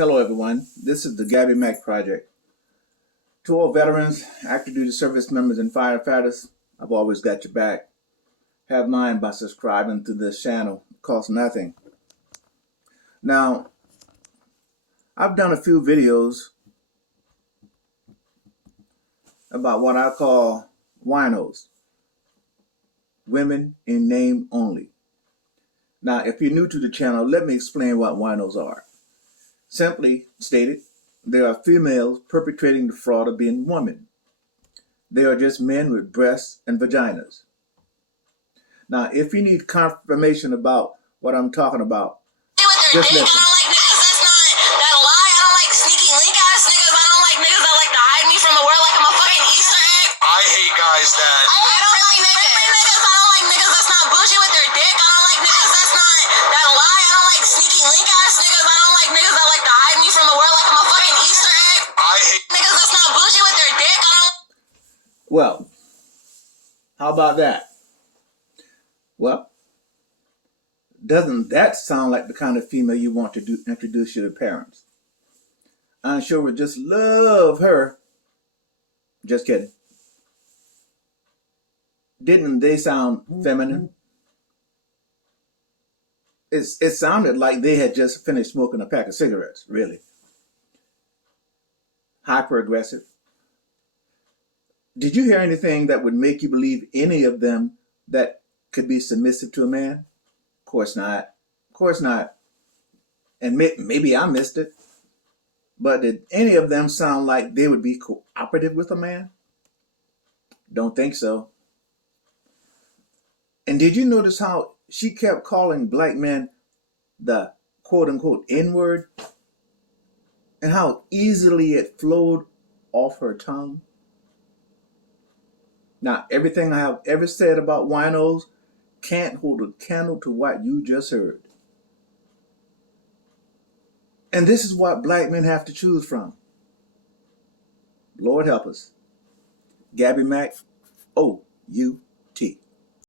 Hello everyone, this is the Gabby Mac Project. To all veterans, active duty service members and firefighters, I've always got your back. Have mine by subscribing to this channel. It costs nothing. Now, I've done a few videos about what I call winos, women in name only. Now, if you're new to the channel, let me explain what winos are. Simply stated, they are females perpetrating the fraud of being women. They are just men with breasts and vaginas. Now, if you need confirmation about what I'm talking about, just listen. I hate guys that. I don't like niggas. I don't like niggas that's not bougie with their dick. I don't like niggas that's not that lie. I don't like sneaky link ass niggas. I don't like niggas that like to hide me from the world like I'm a fucking Easter egg. I hate niggas that's not bougie with their dick. I don't. Well, how about that? Well, doesn't that sound like the kind of female you want to introduce your parents? I'm sure would just love her. Just kidding. Didn't they sound feminine? It sounded like they had just finished smoking a pack of cigarettes, really. Hyper aggressive. Did you hear anything that would make you believe any of them that could be submissive to a man? Of course not. Of course not. And maybe I missed it. But did any of them sound like they would be cooperative with a man? Don't think so. And did you notice how she kept calling black men the quote-unquote N-word? And how easily it flowed off her tongue? Now, everything I have ever said about winos can't hold a candle to what you just heard. And this is what black men have to choose from. Lord help us. Gabby Mac, O-U-T.